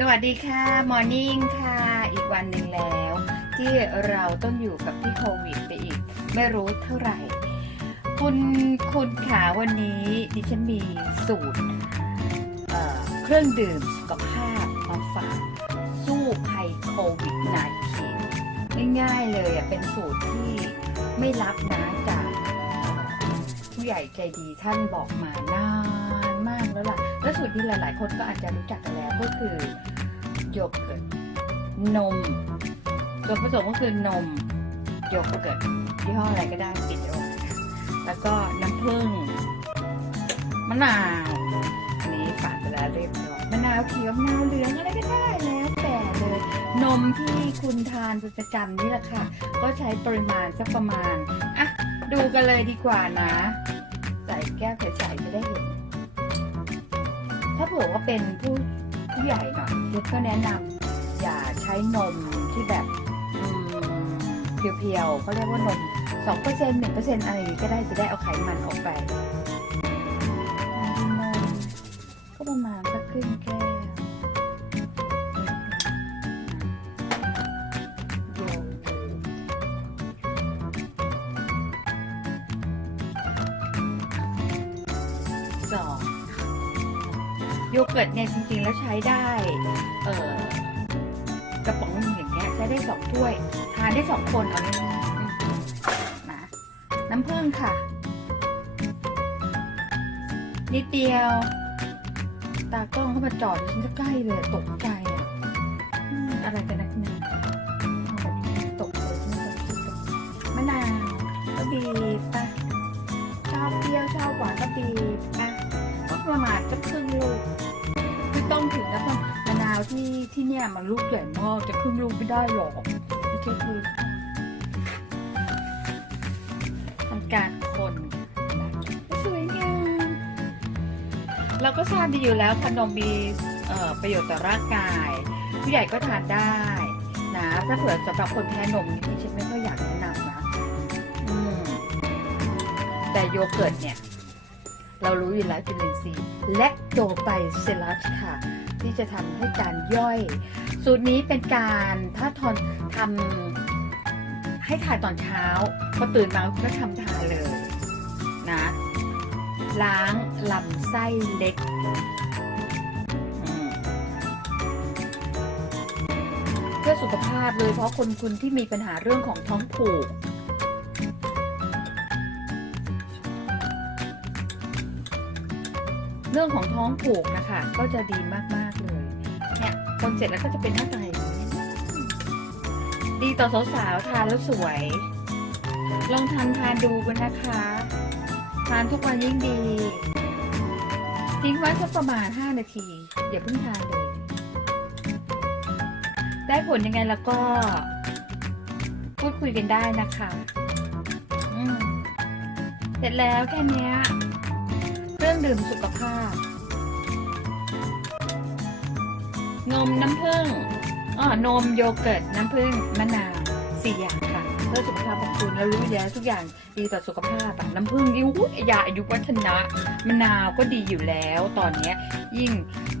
สวัสดีค่ะ มอร์นิ่งค่ะ อีกวันหนึ่งแล้ว ที่เราต้องอยู่กับพี่โควิดไปอีก ไม่รู้เท่าไหร่ คุณคุณขาวันนี้ดิฉันมีสูตรเเครื่องดื่มสุขภาพมาฝากสู้ภัยโควิด -19 ง่ายๆเลยอะเป็นสูตรที่ไม่รับนะจากผู้ใหญ่ใจดีท่านบอกมานานมา แล้วล่ะ และสูตรที่หลาย ๆ คนก็อาจจะรู้จักกันแล้วก็คือโยเกิร์ตนมส่วนผสมก็คือนมโยเกิร์ตยี่ห้ออะไรก็ได้ติดเอาแล้วก็น้ำผึ้งมะนาวอันนี้ฝานไปแล้วเรียบร้อยมะนาวเขียวมะนาวเหลืองอะไรก็ได้แล้วแต่เลยนมที่คุณทานเป็นประจำนี่แหละค่ะ ก็ใช้ปริมาณสักประมาณอะดูกันเลยดีกว่านะ ใส่แก้วใสๆจะได้เห็น ถ้าเผื่อว่าเป็นผู้ผู้ใหญ่หน่อยเด็กก็แนะนำอย่าใช้นมที่แบบอืมเพียวๆเขาเรียกว่านมสองเปอร์เซ็นต์หนึ่งเปอร์เซ็นต์อะไรอย่างงี้ก็ได้จะได้เอาไขมันออกไปนมก็ประมาณสักครึ่งแก้ว โยเกิร์ตเนี่ยจริงๆแล้วใช้ได้ เออกระป๋องอย่างเงี้ยใช้ได้สองถ้วย ทานได้สองคนเอาเลยนะน้ำผึ้งค่ะ นิดเดียว ตากล้องเข้ามาจอดฉันจะใกล้เลยตกใจอะอะไรกันนักหนาเอาแบบนี้ตกเลยฉันจะตกมะนาวก็บีบปะชอบเปรี้ยวชอบหวานก็บีบปะก็ประมาณก็ครึ่ง ลูกไม่ต้องถึงนะเพราะมะนาวที่ที่เนี่ยมันลูกใหญ่มากจะครึ่งลูกไม่ได้หรอกไม่ใช่คือทำการคนนะสวยงามเราก็ทราบดีอยู่แล้วขนมมีเอ่อประโยชน์ต่อร่างกาย ผู้ใหญ่ก็ทานได้นะถ้าเผื่อสำหรับคนแพ้นมนี่ฉันไม่ค่อยอยากแนะนำนะแต่โยเกิร์ตเนี่ย เรารู้อยู่แล้วจุลินทรีย์และโตไปเซลัสค่ะ ที่จะทำให้การย่อย สูตรนี้เป็นการถ้าทอนทำให้ทานตอนเช้าพอตื่นมาก็ทำทานเลยนะ ล้างลำไส้เล็กเพื่อสุขภาพเลยเพราะคนคุณที่มีปัญหาเรื่องของท้องผูก เรื่องของท้องผูกนะคะ ก็จะดีมากๆเลยเนี่ยคนเสร็จแล้วก็จะเป็นหน้าตาอย่างนี้ดีต่อสาวๆทานแล้วสวย ลองทำทานดูกันนะคะ ทานทุกวันยิ่งดี ทิ้งไว้สักประมาณ 5 นาที อย่าเพิ่งทานเลย ได้ผลยังไงแล้วก็ พูดคุยกันได้นะคะ เสร็จแล้วแค่นี้ รื่องดื่มสุขภาพ นมน้ำผึ้งอ๋อนมโยเกิร์ตน้ำผึ้งมะนาวสี่อย่างค่ะ เพื่อสุขภาพของคุณแล้วรู้อยู่แล้วทุกอย่างดีต่อสุขภาพอะน้ำผึ้งยิ่งอุ๊ยยาอายุวัฒนะมะนาวก็ดีอยู่แล้ว ตอนนี้ยยิ่ง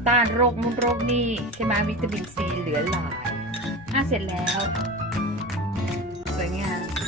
ต้านโรคนู่นโรคนี่ใช่ไหมวิตามินซีเหลือหลายอะเสร็จแล้ว สวยงาม